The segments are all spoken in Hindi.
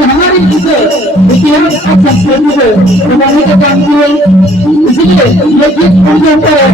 हमारी इतिहास का संस्कृति है बनाने का काम किए, इसलिए ये गीत भूल जाता है।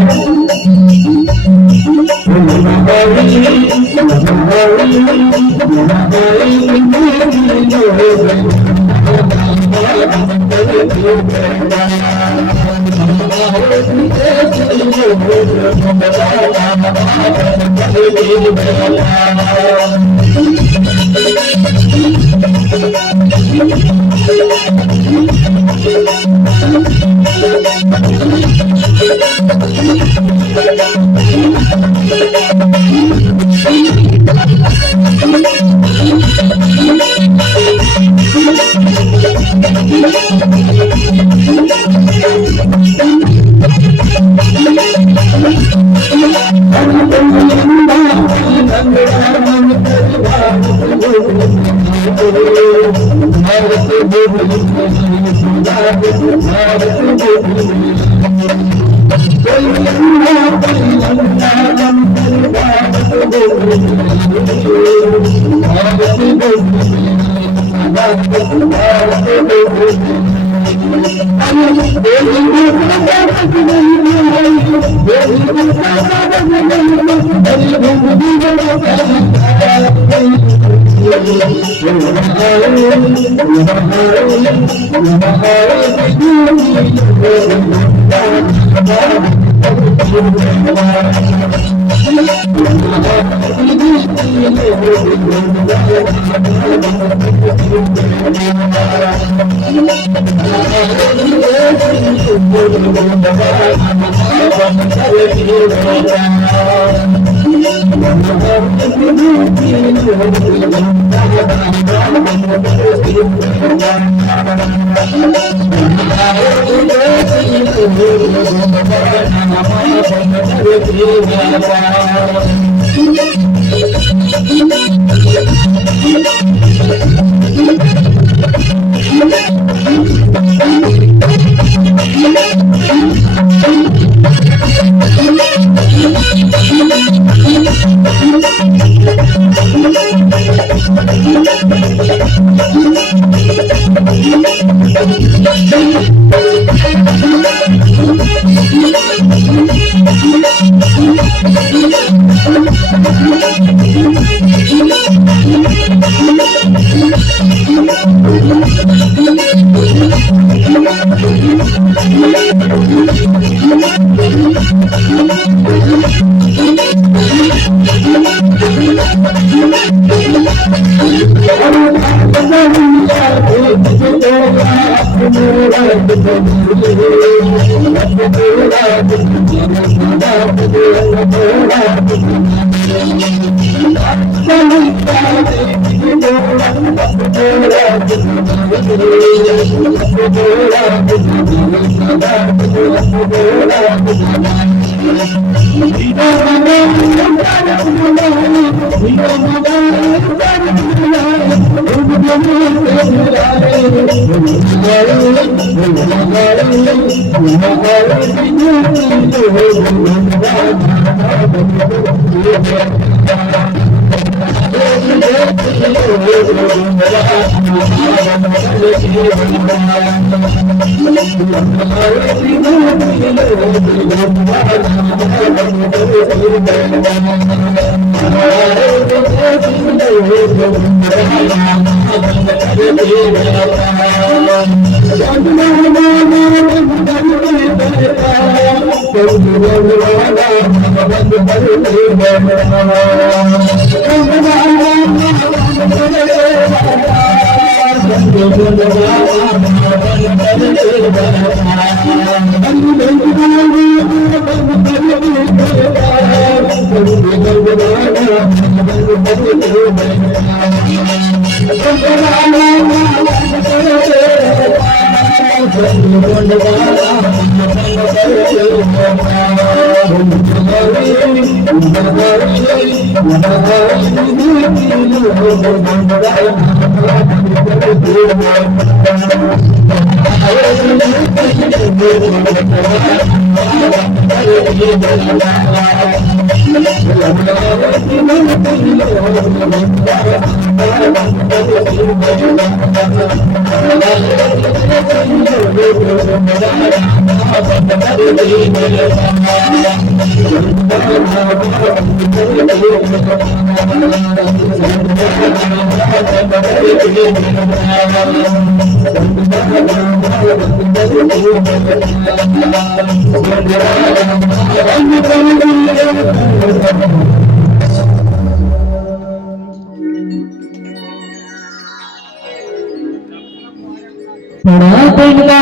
बड़ा पहनता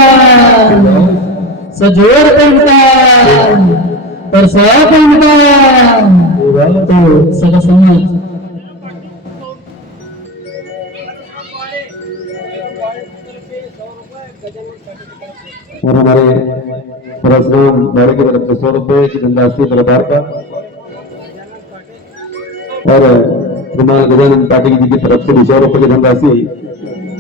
सजोर पहनता परसा पहनता तो सगा समाज और हमारे परशुराम भाड़े की तरफ से 100 रुपए की धनराशि प्रभार का और रुमाल गजानंद पाटिल जी की तरफ से भी 100 रुपए की धनराशि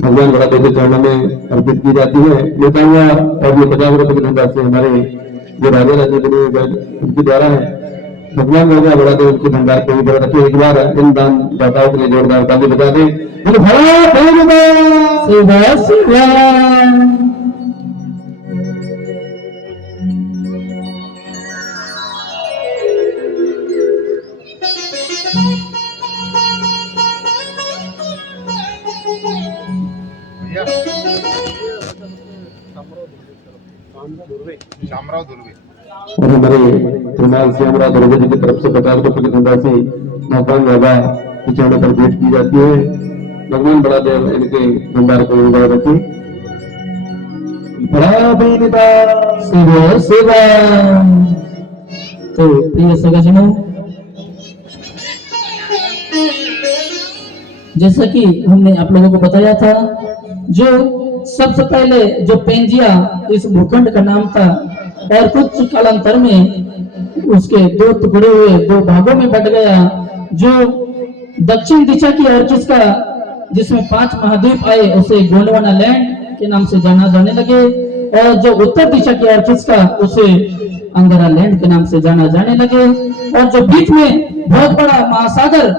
भगवान बड़ा देव के चरणों में अर्पित की जाती है। लेता हुआ और ये 50 रुपए की धनराशि हमारे जो राजा राज्य उनके द्वारा है। भगवान राजा बड़ा देव उनके भंडार को भी बड़ा रखे। एक बार इन दान दाताओं के लिए जोरदार ताली बजा दें। श्यामराव दुर्वे और हमारे श्रीमान श्यामराव दुर्वे जी की तरफ से 50 रुपए की धनराशि भगवान बाबा के चरणों पर भेंट की जाती है। भगवान बड़ा देव इनके भंडार को उजागर रखे। बड़ा बेनिता सेवा तो प्रिय सगाजनों, जैसा कि हमने आप लोगों को बताया था, जो सबसे पहले जो पेंजिया इस भूखंड का नाम था और कुछ कालांतर में उसके 2 टुकड़े हुए 2 भागों में बट गया। जो दक्षिण दिशा की ओर जिसमें 5 महाद्वीप आए उसे गोंडवाना लैंड के नाम से जाना जाने लगे और जो उत्तर दिशा की ओर उसे अंगारा लैंड के नाम से जाना जाने लगे और जो बीच में बहुत बड़ा महासागर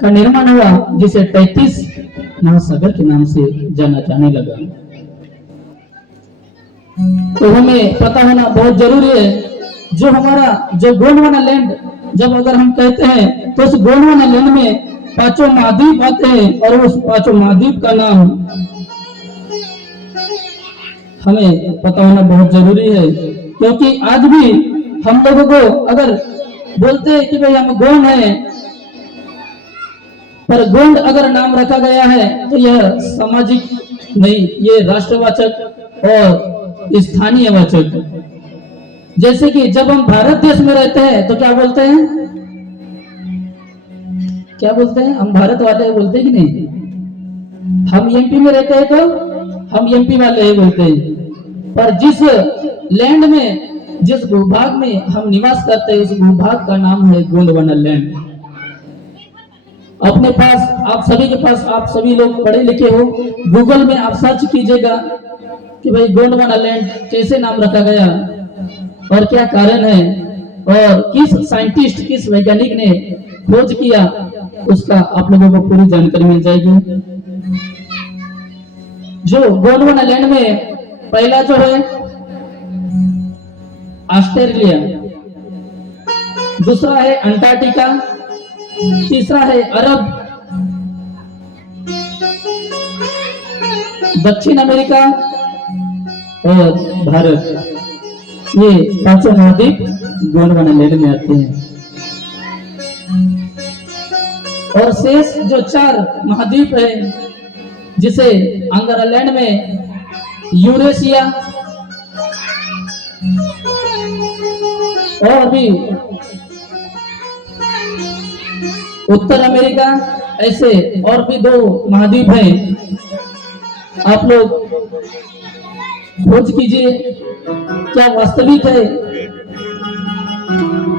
का निर्माण हुआ जिसे 33 महासागर के नाम से जाना जाने लगा। तो हमें पता होना बहुत जरूरी है। जो हमारा जो गोंडवाना लैंड जब अगर हम कहते हैं तो उस गोंडवाना लैंड में 5 महाद्वीप आते हैं और उस 5 महाद्वीप का नाम हमें पता होना बहुत जरूरी है। क्योंकि आज भी हम लोगों को अगर बोलते हैं कि भाई हम गोंड हैं, पर गोंड अगर नाम रखा गया है तो यह सामाजिक नहीं, ये राष्ट्रवाचक और स्थानीय वाचक। जैसे कि जब हम भारत देश में रहते हैं तो क्या बोलते हैं, हम भारत वाले बोलते हैं कि नहीं। हम एमपी में रहते हैं तो हम एमपी वाले ही बोलते हैं। पर जिस लैंड में जिस भूभाग में हम निवास करते हैं उस भूभाग का नाम है गोंडवाना लैंड। अपने पास आप सभी के पास, आप सभी लोग पढ़े लिखे हो, गूगल में आप सर्च कीजिएगा कि भाई गोंडवाना लैंड कैसे नाम रखा गया और क्या कारण है और किस साइंटिस्ट किस वैज्ञानिक ने खोज किया, उसका आप लोगों को पूरी जानकारी मिल जाएगी। जो गोंडवाना लैंड में पहला जो है ऑस्ट्रेलिया, दूसरा है अंटार्कटिका, तीसरा है अरब, दक्षिण अमेरिका और भारत। ये 5 महाद्वीप गोंडवाना लैंड में आते हैं और शेष जो 4 महाद्वीप है जिसे अंगारा लैंड में यूरेशिया और भी उत्तर अमेरिका, ऐसे और भी 2 महाद्वीप हैं। आप लोग खोज कीजिए क्या वास्तविक है,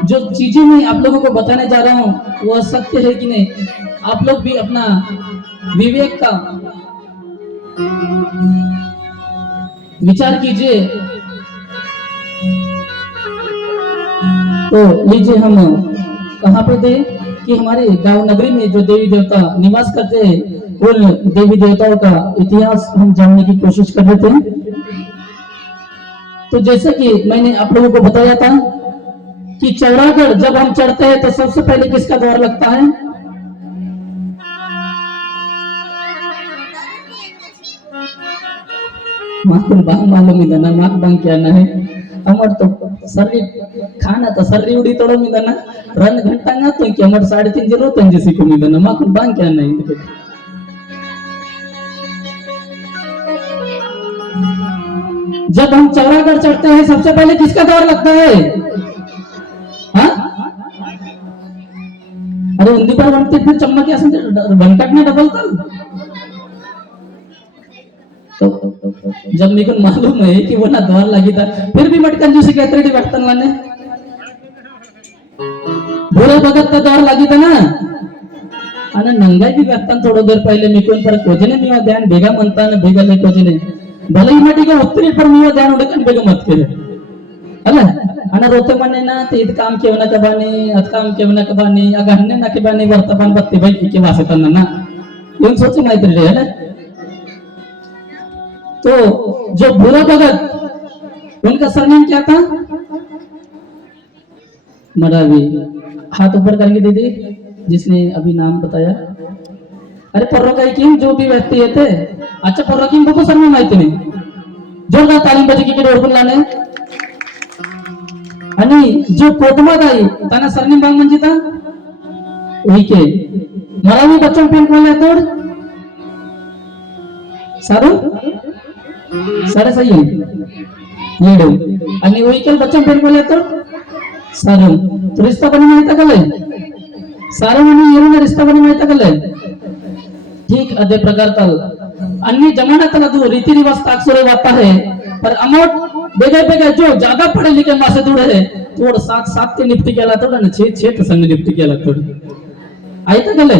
जो चीजें मैं आप लोगों को बताने जा रहा हूं वह सत्य है कि नहीं। आप लोग भी अपना विवेक का विचार कीजिए। तो लीजिए हम कहाँ पे थे कि हमारे गांव नगरी में जो देवी देवता निवास करते हैं उन देवी देवताओं का इतिहास हम जानने की कोशिश कर रहे थे। तो जैसे कि मैंने आप लोगों को बताया था कि चौरागढ़ जब हम चढ़ते हैं तो सबसे पहले किसका द्वार लगता है? मालूम इधना माक बंग क्या ना है अमर तो सर्री खाना तो सर्री उड़ी तोड़ो मिदना रन घंटा ना तो कि अमर 3.5 जीरो तंजे सिको मिदना माक बंग क्या नहीं। जब हम चौरागढ़ चढ़ते हैं सबसे पहले किसका द्वार लगता है? हाँ? अरे उन्दी पर बनते फिर चम्मक क्या समझे बनकट में डबल तल। तो जब मेरे को मालूम है कि वो ना द्वार लगी था फिर भी मटकन जूसी कहते रही बर्तन लाने भोले भगत का द्वार लगी था ना अना नंगाई भी बर्तन थोड़ा देर पहले मेरे पर कोजने में ध्यान बेगा मनता ना बेगा ले कोजने भले ही मटी का उत्तरी पर मीवा ध्यान उड़कन बेगा मत करे अला अना रोते मने ना तो ईद काम के वना कबानी अत काम के वना कबानी अगहने ना के बानी वर्तमान बत्ती भाई के वासे तन्ना ना यूं सोचे माइत्री रे है ना। तो जो भोला भगत उनका सरनेम क्या था? मरावी। हाथ ऊपर करके दीदी जिसने अभी नाम बताया। अरे पर्रो का किंग जो भी व्यक्ति है थे अच्छा पर्रो किंग को सरनेम माहिती नहीं जोरदार तालीम बजे की ओळखून लाने आणि जो कोटमा गाई ताना सरनेम बांग म्हणजे था वही के मरावी बच्चों पेन को ले तोड़ सारू सारे सही है ये दो आणि वही के बच्चों पेन को ले तोड़ सारू तो रिश्ता बनी माहिती का ले सारे म्हणून येरून रिश्ता बनी माहिती का ले ठीक अदे प्रकार तल अन्य जमाना तला दो रीति रिवाज ताकसुरे वाता है पर अमोट बेगे बेगे जो ज्यादा पढ़े लिखे मासे दूड़े है थोड़ा 7 के निपटी केला थोड़ा ना 6 के संग निपटी केला थोड़ा आई तो गले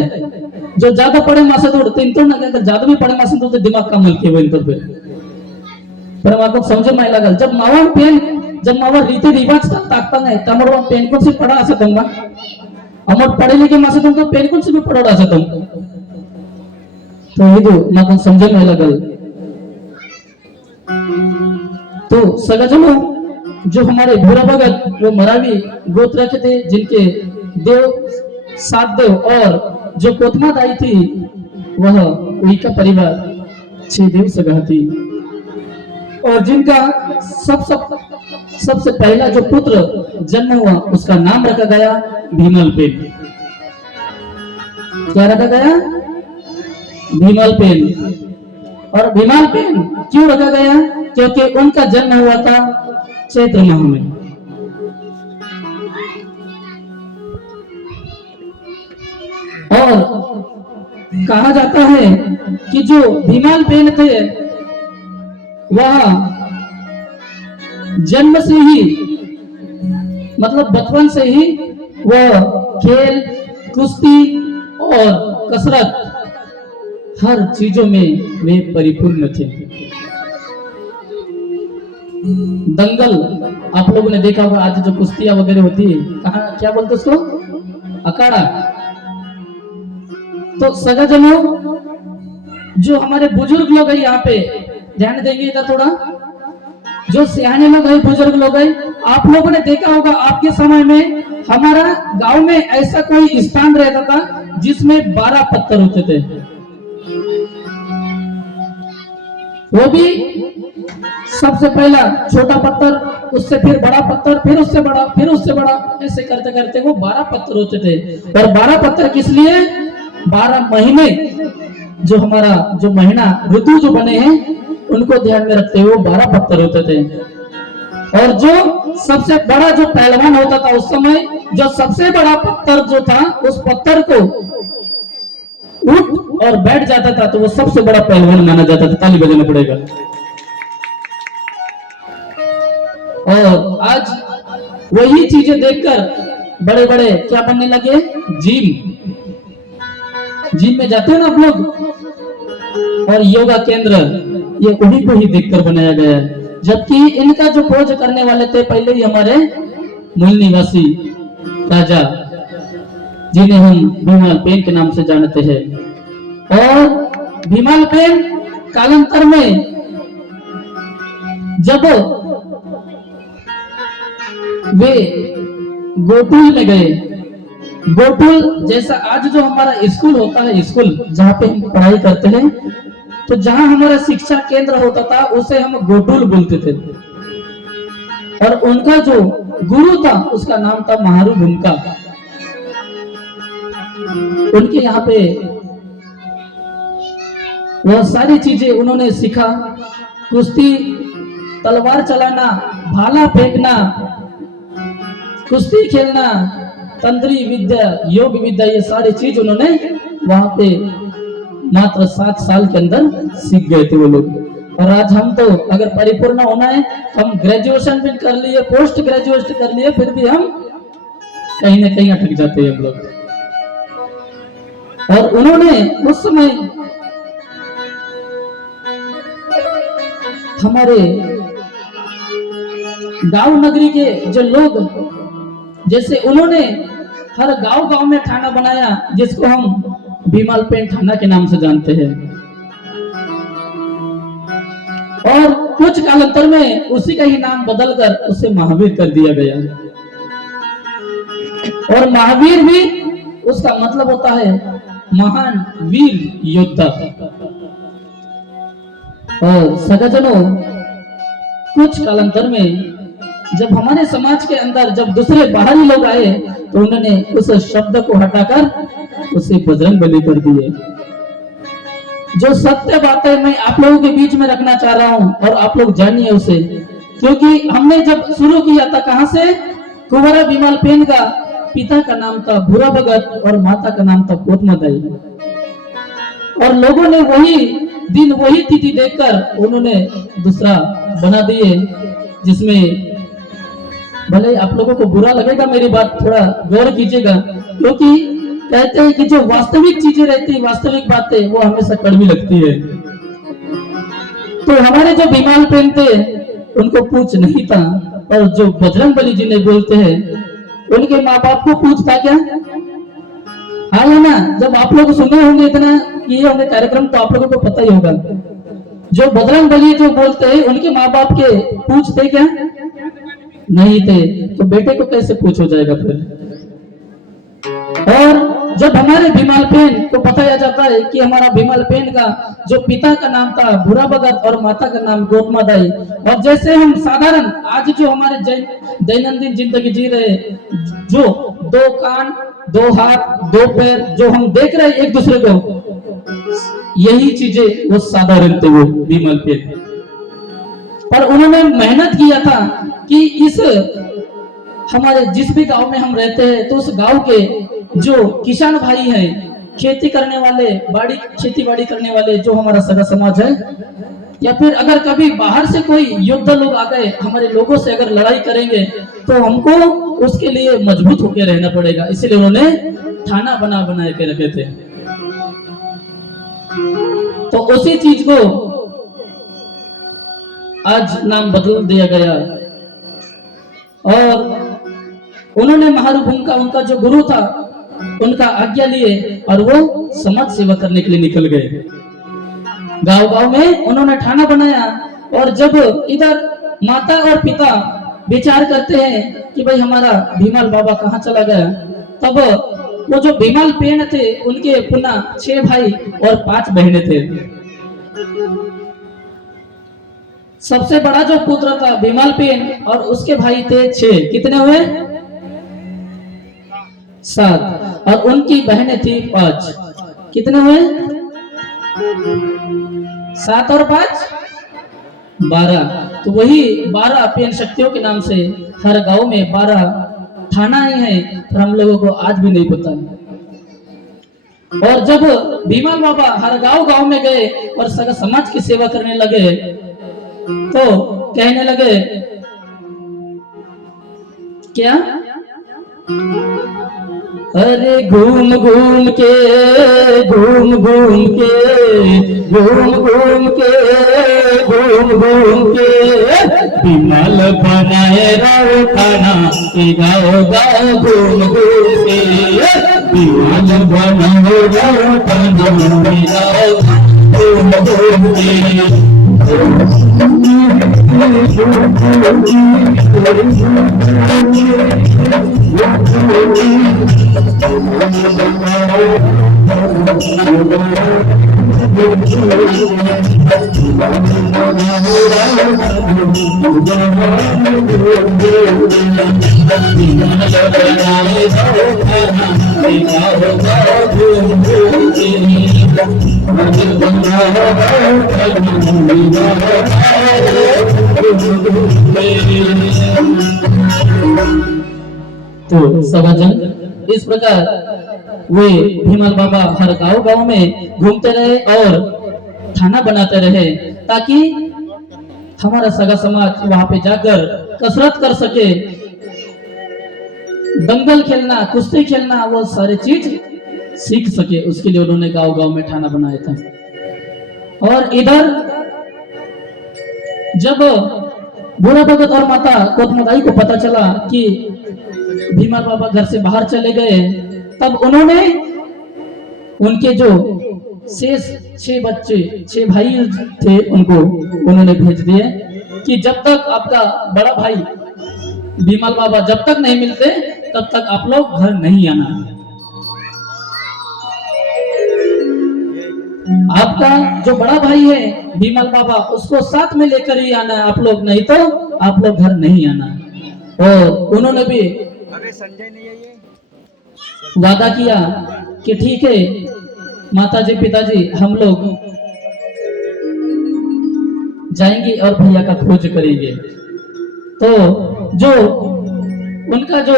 जो ज्यादा पढ़े मासे दूड़ तीन तो ना अगर ज्यादा भी पढ़े मासे दूड़ तो दिमाग का मल के वो इन पर आपको समझ में लगल जब मावा पेन जब मावा रीति रिवाज का ताकता नहीं तमरो पेन को से पढ़ा आ सकूंगा अमोट पढ़े लिखे मासे दूड़ तो पेन को से भी पढ़ा आ सकूंगा तो ये माको समझ में लगल। तो सगाजनो जो हमारे भूरा भगत वो मरावी गोत्र के थे जिनके देव 7 देव और जो कोतमा दाई थी वह वही का परिवार 6 देव सगा थी और जिनका सबसे पहला जो पुत्र जन्म हुआ उसका नाम रखा गया भीमल पेन। क्या रखा गया? भीमल पेन। और भीमल पेन क्यों रखा गया? क्योंकि उनका जन्म हुआ था चैत्र माह में। और कहा जाता है कि जो भीमल पेन थे वह जन्म से ही मतलब बचपन से ही वह खेल कुश्ती और कसरत हर चीजों में वे परिपूर्ण थे। दंगल आप लोगों ने देखा होगा आज जो कुश्तियां वगैरह होती है कहाँ क्या बोलते उसको अखाड़ा। तो सगाजनों जो हमारे बुजुर्ग लोग हैं यहाँ पे ध्यान देंगे इधर थोड़ा जो सियाने लोग हैं बुजुर्ग लोग हैं आप लोगों ने देखा होगा आपके समय में हमारा गांव में ऐसा कोई स्थान रहता था जिसमें 12 पत्थर होते थे वो भी सबसे पहला छोटा पत्थर उससे फिर बड़ा पत्थर फिर उससे बड़ा ऐसे करते करते वो 12 पत्थर होते थे। और 12 पत्थर किस लिए? 12 महीने जो हमारा जो महीना ऋतु जो बने हैं उनको ध्यान में रखते हुए 12 पत्थर होते थे। और जो सबसे बड़ा जो पहलवान होता था उस समय जो सबसे बड़ा पत्थर जो था उस पत्थर को उठ और बैठ जाता था तो वो सबसे बड़ा पहलवान माना जाता था। ताली बजाना पड़ेगा। और आज वही चीजें देखकर बड़े बड़े क्या बनने लगे, जिम जिम में जाते हैं ना आप लोग, और योगा केंद्र ये उन्हीं को ही देखकर बनाया गया है। जबकि इनका जो खोज करने वाले थे पहले ही हमारे मूल निवासी राजा, जिन्हें हम भीमालपेन के नाम से जानते हैं। और भीमालपेन कालांतर में जब वे गोकुल में गए, गोकुल जैसा आज जो हमारा स्कूल होता है, स्कूल जहाँ पे हम पढ़ाई करते हैं, तो जहाँ हमारा शिक्षा केंद्र होता था उसे हम गोकुल बोलते थे। और उनका जो गुरु था उसका नाम था महारू भूमिका। उनके यहाँ पे वह सारी चीजें उन्होंने सीखा, कुश्ती, तलवार चलाना, भाला फेंकना, कुश्ती खेलना, तंत्री विद्या, योग विद्या, ये सारी चीज उन्होंने वहां पे मात्र 7 साल के अंदर सीख गए थे वो लोग। और आज हम तो अगर परिपूर्ण होना है, हम ग्रेजुएशन भी कर लिए, पोस्ट ग्रेजुएट कर लिए, फिर भी हम कहीं ना कहीं अटक जाते हैं हम लोग। और उन्होंने उस समय हमारे गांव नगरी के जो लोग, जैसे उन्होंने हर गांव गांव में थाना बनाया जिसको हम भीमालपेन थाना के नाम से जानते हैं। और कुछ कालांतर में उसी का ही नाम बदलकर उसे महावीर कर दिया गया। और महावीर भी उसका मतलब होता है महान वीर योद्धा। और सगाजनों, कुछ कालांतर में जब हमारे समाज के अंदर जब दूसरे बाहरी लोग आए तो उन्होंने उस शब्द को हटाकर उसे बजरंगबली कर दिए। जो सत्य बात है मैं आप लोगों के बीच में रखना चाह रहा हूं और आप लोग जानिए उसे, क्योंकि हमने जब शुरू किया था कहां से, कुंवरा भीमालपेन का पिता का नाम था भूरा भगत और माता का नाम था कोटमदाई। और लोगों ने वही दिन वही तिथि देखकर उन्होंने दूसरा बना दिए, जिसमें भले आप लोगों को बुरा लगेगा मेरी बात, थोड़ा गौर कीजिएगा, क्योंकि कहते हैं कि जो वास्तविक चीजें रहती, वास्तविक बातें, वो हमेशा कड़वी लगती है। तो हमारे जो भीमालपेन थे उनको पूछ नहीं था, और जो बजरंगबली जिन्हें बोलते हैं उनके माँ बाप को पूछ था क्या? हाँ है ना, जब आप लोग सुने होंगे, इतना किए होंगे कार्यक्रम, तो आप लोगों को पता ही होगा। जो बजरंगबली जो बोलते हैं उनके माँ बाप के पूछ थे क्या? नहीं थे, तो बेटे को कैसे पूछ हो जाएगा फिर? और जब हमारे भीमालपेन को बताया जाता है कि हमारा भीमालपेन का जो पिता का नाम था भूरा भगत और माता का नाम गोतमादाई, और जैसे हम साधारण आज जो हमारे दैनंदिन जिंदगी जी रहे, जो 2 कान 2 हाथ 2 पैर जो हम देख रहे हैं एक दूसरे को, यही चीजें वो साधारण थे वो भीमालपेन। पर उन्होंने मेहनत किया था कि इस हमारे जिस भी गांव में हम रहते हैं, तो उस गांव के जो किसान भाई हैं, खेती करने वाले, खेती बाड़ी करने वाले, जो हमारा सगा समाज है, या फिर अगर कभी बाहर से कोई योद्धा लोग आ गए हमारे लोगों से अगर लड़ाई करेंगे तो हमको उसके लिए मजबूत होकर रहना पड़ेगा, इसलिए उन्होंने थाना बना के रखे थे। तो उसी चीज को आज नाम बदल दिया गया। और उन्होंने महारू भूमिका, उनका जो गुरु था, उनका आज्ञा लिए और वो समाज सेवा करने के लिए निकल गए। गांव गांव में उन्होंने थाना बनाया। और जब इधर माता और पिता विचार करते हैं कि भाई हमारा भीमाल बाबा कहाँ चला गया, तब वो जो भीमालपेन थे उनके पुनः 6 भाई और 5 बहनें थे। सबसे बड़ा जो पुत्र था भीमालपेन और उसके भाई थे 6, कितने हुए? 7, और उनकी बहनें थी 5, कितने हुए? 7 और 5 12। तो वही 12 पेन शक्तियों के नाम से हर गांव में 12 थाना ही है, पर हम लोगों को आज भी नहीं पता। और जब भीमाल बाबा हर गांव गांव में गए और समाज की सेवा करने लगे, तो कहने लगे क्या? अरे घूम घूम के घूम घूम के घूम घूम के घूम घूम के विमल बनाए रहो खाना गाओ गाओ घूम घूम के विमल बनाए रहो खाना गाओ घूम घूम के। तो सभाजन इस प्रकार वे भीमल बाबा हर गांव गांव में घूमते रहे और थाना बनाते रहे ताकि हमारा सगा समाज वहां पे जाकर कसरत कर सके, दंगल खेलना, कुश्ती खेलना, वो सारी चीज सीख सके। उसके लिए उन्होंने गांव गांव में थाना बनाया था। और इधर जब बुरा भगत और माता कोतमदाई को पता चला कि भीमल बाबा घर से बाहर चले गए, तब उन्होंने उनके जो शेष 6 बच्चे 6 भाई थे उनको उन्होंने भेज दिए कि जब तक आपका बड़ा भाई भीमल बाबा जब तक नहीं मिलते तब तक आप लोग घर नहीं आना। आपका जो बड़ा भाई है भीमल बाबा उसको साथ में लेकर ही आना आप लोग, नहीं तो आप लोग घर नहीं आना। और उन्होंने भी संजय नहीं है ये वादा किया कि ठीक है माताजी पिताजी हम लोग जाएंगे और भैया का खोज करेंगे। तो जो उनका जो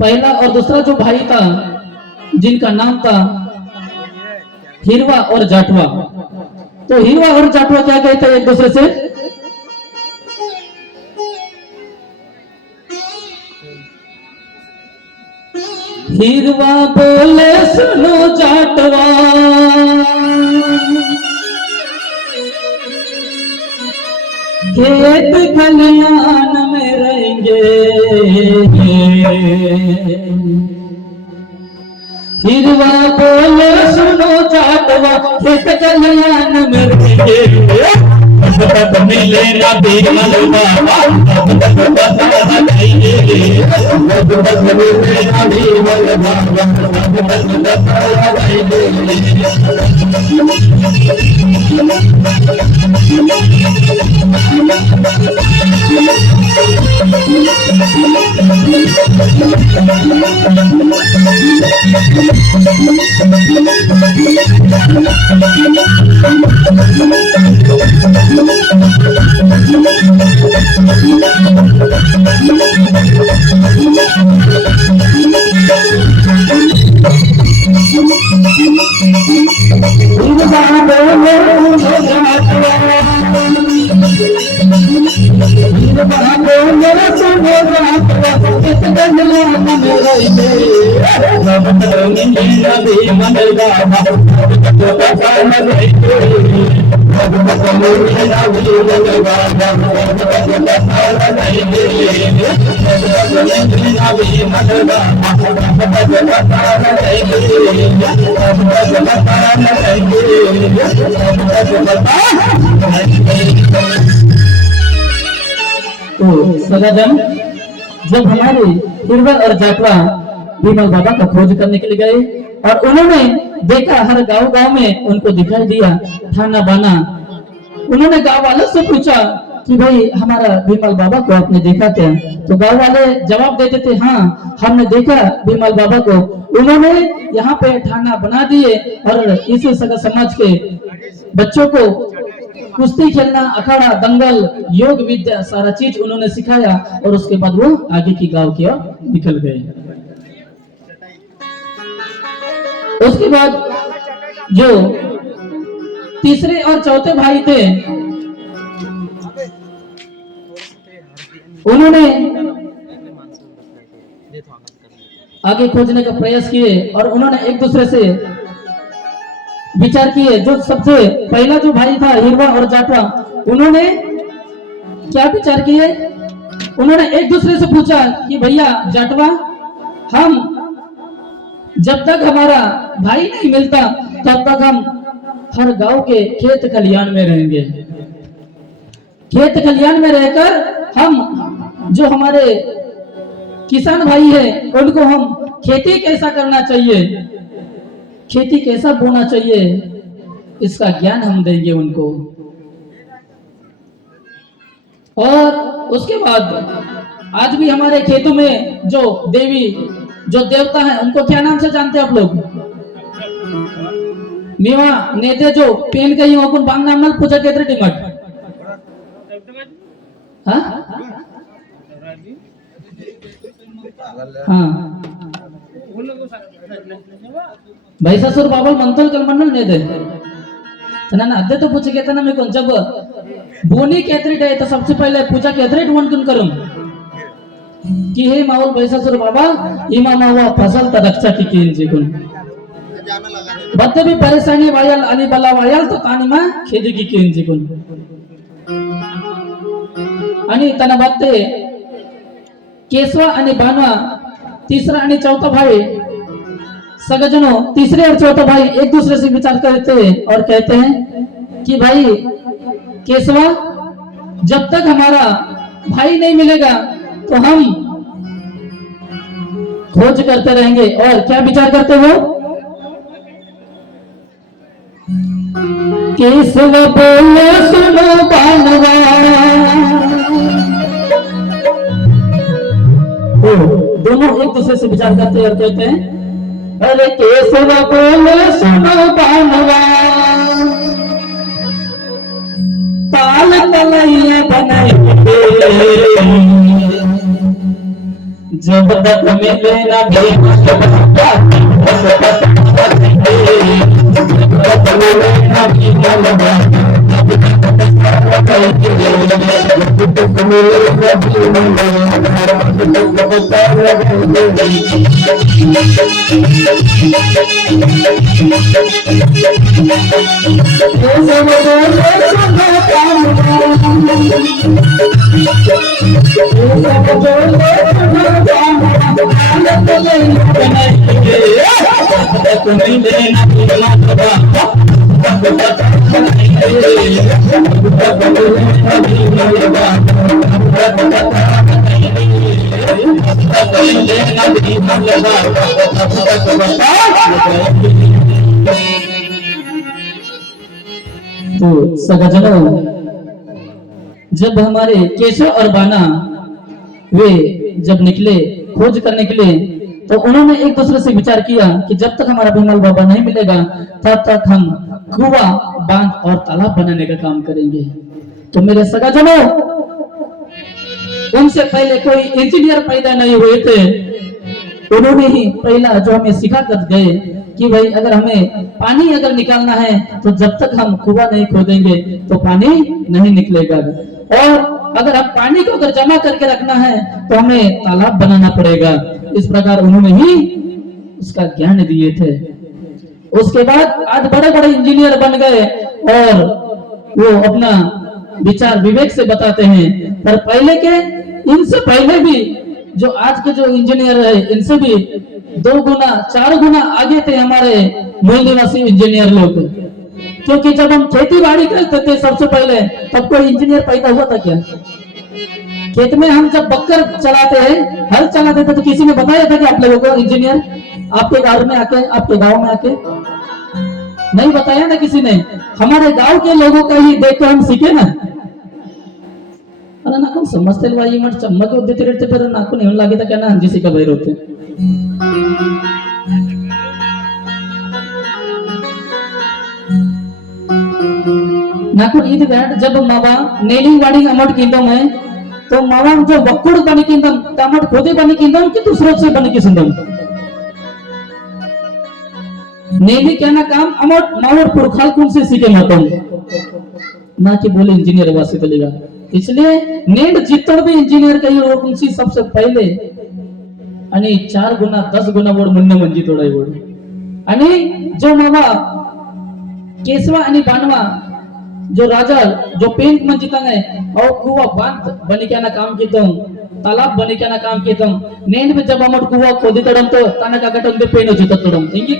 पहला और दूसरा जो भाई था जिनका नाम था हिरवा और जाटवा, तो हिरवा और जाटवा क्या कहते हैं एक दूसरे से? हिरवा बोले सुनो जाटवा खेत खलियान में रहेंगे। हिरवा बोले सुनो जाटवा खेत खलियान में रहेंगे। मिले ना भीमल बाबा तो सगाजन जब हमारे हिरवा और जाटवा भीमल बाबा का खोज करने के लिए गए और उन्होंने देखा हर गांव गांव में उनको दिखाई दिया थाना बना। उन्होंने गांव वालों से पूछा कि भाई हमारा भीमल बाबा को आपने देखा क्या? तो गांव वाले जवाब देते थे हाँ हमने देखा भीमल बाबा को। उन्होंने यहाँ पे थाना बना दिए और इस सगा समाज के बच्चों को कुश्ती खेलना, अखाड़ा, दंगल, योग विद्या सारा चीज उन्होंने सिखाया और उसके बाद वो आगे की गांव की ओर निकल गए। उसके बाद जो तीसरे और चौथे भाई थे उन्होंने आगे खोजने का प्रयास किए और उन्होंने एक दूसरे से विचार किए। जो सबसे पहला जो भाई था हिरवा और जाटवा, उन्होंने क्या विचार किए, उन्होंने एक दूसरे से पूछा कि भैया जाटवा, हम जब तक हमारा भाई नहीं मिलता तब तक हम हर गांव के खेत खलियान में रहेंगे। खेत खलियान में रहकर हम जो हमारे किसान भाई है उनको हम खेती कैसा करना चाहिए, खेती कैसा बोना चाहिए, इसका ज्ञान हम देंगे उनको। और उसके बाद आज भी हमारे खेतों में जो देवी जो देवता है उनको क्या नाम से जानते हैं आप लोग? मेवा नेते जो पेन कहीं होकुन बांग नाम पूजा केतरे टिमट हाँ हाँ भाई ससुर बाबल मंतल कल मंडल नेते तना ना अद्दे तो पूछे कहते ना मैं कौन जब बोनी केतरी डे तो सबसे पहले पूजा केतरी ढूंढ कुन करूं कि हे माउल भाई ससुर बाबा इमा मावा फसल त रक्षा की कीन जी कुन बत्ते भी परेशानी वायल अली बल्ला वायल तो तानी मा खेती की कीन जी कुन आणि तना बत्ते केसवा आणि बानवा तीसरा आणि चौथा भाई सगजनो तीसरे और चौथा भाई एक दूसरे से विचार करते हैं और कहते हैं कि भाई केसवा, जब तक हमारा भाई नहीं मिलेगा तो हम खोज करते रहेंगे। और क्या विचार करते हो? केसव बोले सुनो बानवा, तो दोनों एक दूसरे से विचार करते हैं और कहते हैं अरे केसव बोले सुनो बानवा, ताल तलैया बनाएंगे जब तक मिले ना भीमा जब तक मिले ना भीमा तो सगजनों, जब हमारे केशव और बाना वे जब निकले खोज करने के लिए तो उन्होंने एक दूसरे से विचार किया कि जब तक हमारा भीमल बाबा नहीं मिलेगा तब तक हम कुआं, बांध और तालाब बनाने का काम करेंगे। तो मेरे सगाजनों, उनसे पहले कोई इंजीनियर पैदा नहीं हुए थे, उन्होंने ही पहला जो हमें सिखा कर गए कि भाई अगर हमें पानी अगर निकालना है तो जब तक हम कुआं नहीं खोदेंगे तो पानी नहीं निकलेगा, और अगर हम पानी को अगर जमा करके रखना है तो हमें तालाब बनाना पड़ेगा। इस प्रकार उन्होंने ही उसका ज्ञान दिए थे। उसके बाद आज बड़े बड़े इंजीनियर बन गए और वो अपना विचार विवेक से बताते हैं, पर पहले के इनसे पहले भी जो आज के जो इंजीनियर है इनसे भी 2 गुना 4 गुना आगे थे हमारे मूल निवासी इंजीनियर लोग। क्योंकि जब हम खेती बाड़ी करते थे सबसे पहले तब कोई इंजीनियर पैदा हुआ था क्या? खेत में हम जब बक्कर चलाते हैं, हल चलाते थे तो किसी ने बताया था कि आप लोगों को इंजीनियर आपके गांव में आके, आपके गांव में आके नहीं बताया ना किसी ने। हमारे गांव के लोगों का ही देख कर हम सीखे ना। अरे नाकू समझते भाई मत चम्मच देते रहते पर नाकू नहीं लगे था क्या ना अंजी का बैर होते नाकू ईद बैठ जब मावा नेलिंग वाड़ी अमट किंदम है तो मावा जो वक्कुड़ बनी किंदम तमट खुदे बनी किंदम कि दूसरों से बनी किंदम नेली क्या ना काम अमट मावर पुरखाल कौन से सीखे मतम ना कि बोले इंजीनियर वासे चलेगा। इसलिए नेड जितड़ भी इंजिनियर काही उनसी सबसे पहिले आणि 4 गुना 10 गुना वोड म्हणणं म्हणजे तोडाय वोड आणि जो मावा केसवा आणि बानवा जो राजा जो पेंट मंजी तंग है और कुआ बांध बनिकाना काम कीतों तालाब बनिकाना काम कीतों नेंड में जब अमर कुआ खोदी तड़म तो ताना का कटन दे पेन होती तड़म इंगी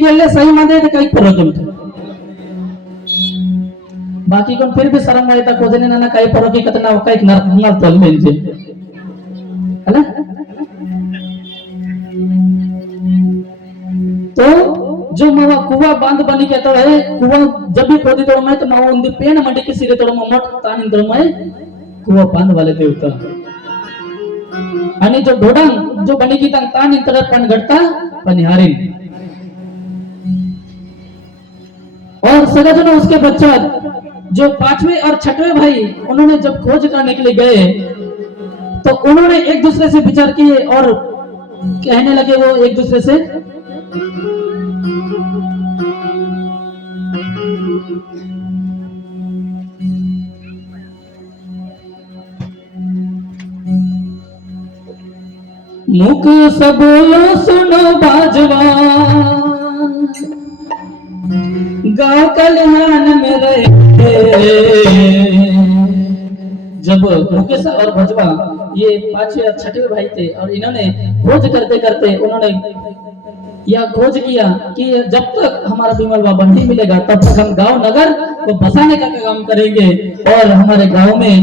कल्ले सही माने तो कई फरक उनका बाकी कौन फिर भी सरम वाले तक खोदने ना कई फरक ही कतना कई नर तल में जे है ना तो जो मावा कुआ बांध बनी के तो है कुआ जब भी खोदी तो मैं तो मावा उन पेन मंडी के सिरे तो मट तान तो मैं कुआ बांध वाले देवता आणि जो ढोडंग जो बनी की तान इंतर पन घटता पनिहारिन और सगाजनों उसके पश्चात जो 5वें और 6वें भाई उन्होंने जब खोज करने के लिए गए तो उन्होंने एक दूसरे से विचार किए और कहने लगे वो एक दूसरे से मुख सबोलो सुनो बाजवा गाँव कल्याण में रहे। जब मुकेश और भजवा ये 5वें और 6वें भाई थे और इन्होंने खोज करते करते उन्होंने यह खोज किया कि जब तक हमारा विमल बाबा नहीं मिलेगा तब तक हम गांव नगर को बसाने का काम करेंगे और हमारे गांव में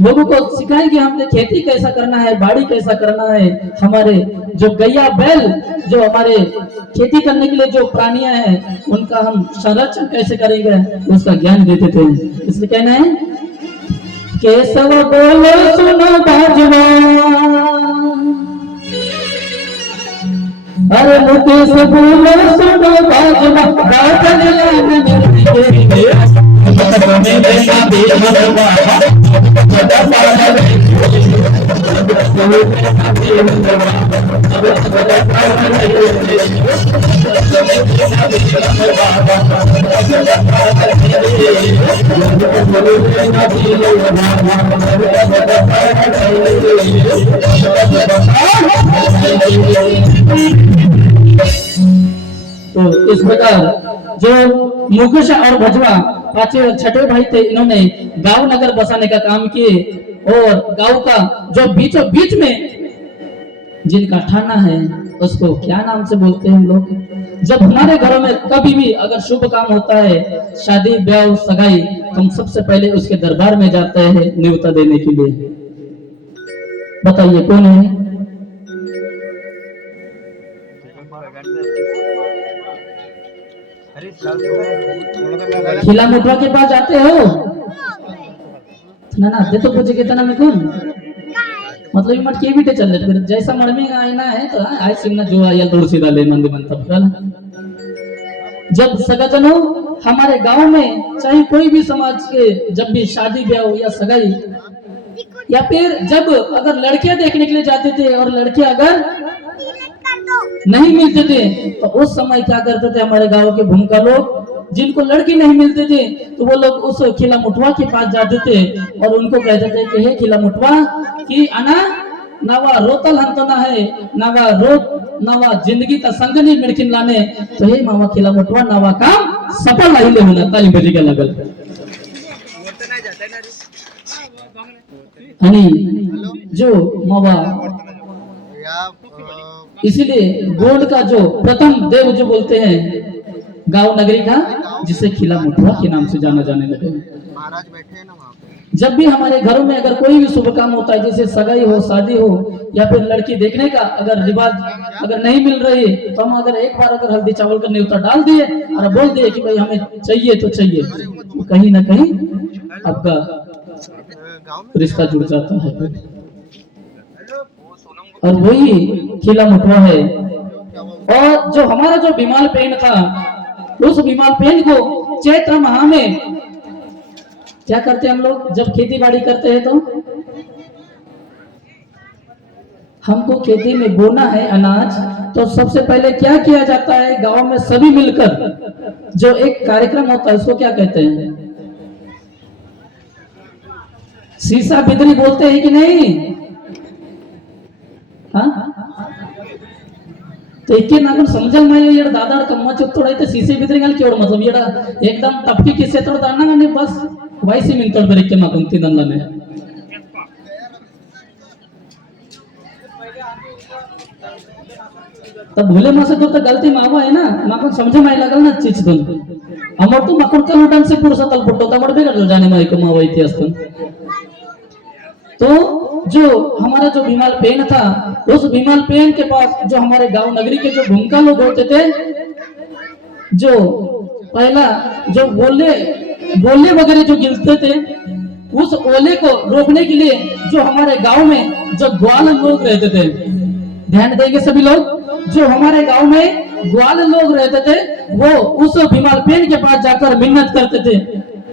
लोगों को सिखाएंगे हमने खेती कैसा करना है, बाड़ी कैसा करना है, हमारे जो गैया बैल जो हमारे खेती करने के लिए जो प्राणियां हैं उनका हम संरक्षण कैसे करेंगे उसका ज्ञान देते थे। इसलिए कहना है केशव बोलो सुनो बाजवा अरे मुकेश बोलो सुनो बाजवा तो इस प्रकार जो मुकेश और भजवा 5वें और 6वें भाई थे इन्होंने गांव नगर बसाने का काम किए और गांव का जो बीचों बीच में जिनका ठाना है उसको क्या नाम से बोलते हैं हम लोग। जब हमारे घरों में कभी भी अगर शुभ काम होता है शादी ब्याह सगाई तो हम सबसे पहले उसके दरबार में जाते हैं न्योता देने के लिए। बताइए कौन है? खिला मुठवा के पास जाते हो ना दे तो पूछे कितना में कौन मतलब मट के भी चल फिर जैसा मड़ में आईना है तो आई सिंह जो आया दूर सीधा ले मंदी बनता। जब सगाजनों हमारे गांव में चाहे कोई भी समाज के जब भी शादी ब्याह या सगाई या फिर जब अगर लड़कियां देखने के लिए जाते थे और लड़के अगर नहीं मिलते थे तो उस समय क्या करते थे हमारे गांव के भूमका लोग जिनको लड़की नहीं मिलते थे तो वो लोग उस खिला मुठवा के पास जाते थे और उनको कहते थे कि हे खिला मुठवा कि अना नवा रोतल हंतना है नवा रोत नवा जिंदगी ता संगनी मिड़किन लाने तो हे मामा खिला मुठवा नवा काम सफल नहीं ले होना ताली बजी के लगल अनि जो मावा इसीलिए गोल्ड का जो प्रथम देव जो बोलते हैं गांव नगरी का जिसे खिला मुठवा के नाम से जाना जाने लगे। महाराज बैठे हैं ना वहाँ पे। जब भी हमारे घरों में अगर कोई भी शुभ काम होता है जैसे सगाई हो शादी हो या फिर लड़की देखने का अगर रिवाज अगर नहीं मिल रही तो हम अगर एक बार अगर हल्दी चावल का न्योता डाल दिए और बोल दिए कि भाई हमें चाहिए तो चाहिए तो कहीं ना कहीं आपका रिश्ता जुड़ जाता है और वही खिला मुठवा है। और जो हमारा जो बीमाल पेन था उस बीमाल पेन को चैत्र माह में क्या करते हैं हम लोग जब खेती बाड़ी करते हैं तो हमको खेती में बोना है अनाज तो सबसे पहले क्या किया जाता है गांव में सभी मिलकर जो एक कार्यक्रम होता है उसको क्या कहते हैं सीसा बिदरी बोलते हैं कि नहीं? हाँ, तो एक नाकून समझल मैं ये दादा कम्मा चुत्तोडైతే सीसे बिदरी गाल केवड मतलब ये एकदम टपकी किसे तोड़ दाना गाने बस वैसे मिनटोड बरिके माकून तिनंदने तब भूले मासे तो गलती मावा है ना माकून समझे माय लागल ना चीज तुम अमर तो माकून का उड़न से पुरुष तल पुट्टो तमड़ बेगड़ जाने माय को मावा इतिहास तो जो हमारा जो भीमाल पेन था उस भीमाल पेन के पास जो हमारे गांव नगरी के जो भूमका लोग होते थे जो पहला जो बोले वगैरह जो गिरते थे उस ओले को रोकने के लिए जो हमारे गांव में जो ग्वाल लोग रहते थे ध्यान देंगे सभी लोग जो हमारे गांव में ग्वाल लोग रहते थे वो उस भीमाल पेन के पास जाकर मिन्नत करते थे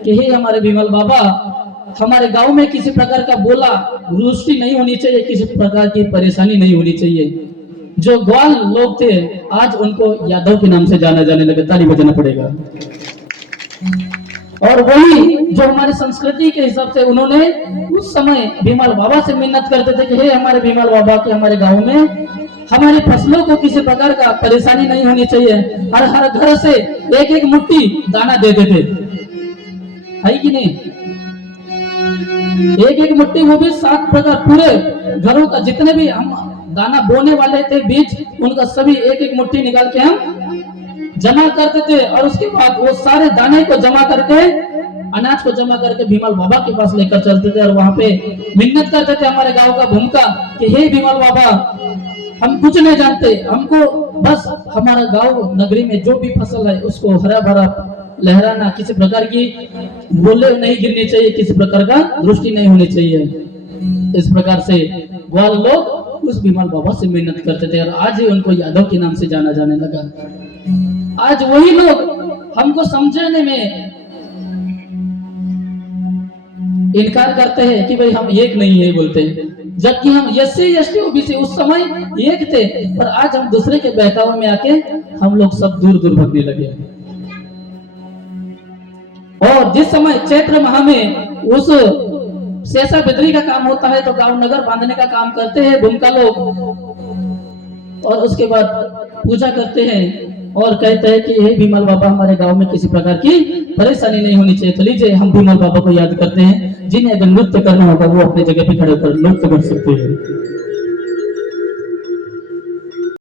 कि हे हमारे भीमाल बाबा हमारे गांव में किसी प्रकार का बोला वृष्टि नहीं होनी चाहिए किसी प्रकार की परेशानी नहीं होनी चाहिए जो ग्वाल लोग थे आज उनको यादव के नाम से जाना जाने लगे ताली बजाना पड़ेगा और वही जो हमारे संस्कृति के हिसाब से उन्होंने उस समय भीमाल बाबा से मिन्नत करते थे कि हे हमारे भीमाल बाबा के हमारे गांव में हमारी फसलों को किसी प्रकार का परेशानी नहीं होनी चाहिए हर घर से एक एक मुट्ठी दाना देते थे है कि नहीं एक एक मुट्ठी वो भी 7 प्रकार पूरे घरों का जितने भी हम दाना बोने वाले थे बीज उनका सभी एक एक मुट्ठी निकाल के हम जमा करते थे और उसके बाद वो सारे दाने को जमा करके अनाज को जमा करके भीमाल बाबा के पास लेकर चलते थे और वहां पे मिन्नत करते थे हमारे गांव का भूमका कि हे भीमाल बाबा हम कुछ नहीं जानते हमको बस हमारा गांव नगरी में जो भी फसल है उसको हरा भरा लहराना किसी प्रकार की बोले नहीं गिरनी चाहिए किसी प्रकार का दृष्टि नहीं होनी चाहिए इस प्रकार से ग्वाल लोग उस भीमाल बाबा से मिन्नत करते थे और आज ही उनको यादव के नाम से जाना जाने लगा आज वही लोग हमको समझाने में इनकार करते हैं कि भाई हम एक नहीं है बोलते हैं जबकि हम एससी एसटी ओबीसी उस समय एक थे पर आज हम दूसरे के बहकावे में आके हम लोग सब दूर दूर भगने लगे और जिस समय चैत्र माह में उस शेषा बिदरी का काम होता है तो गांव नगर बांधने का काम करते हैं भूमका लोग और उसके बाद पूजा करते हैं और कहते हैं कि हे भीमाल बाबा हमारे गांव में किसी प्रकार की परेशानी नहीं होनी चाहिए तो लीजिए हम भीमाल बाबा को याद करते हैं जिन्हें अगर नृत्य करना होगा वो अपने जगह पे खड़े होकर नृत्य कर सकते हैं।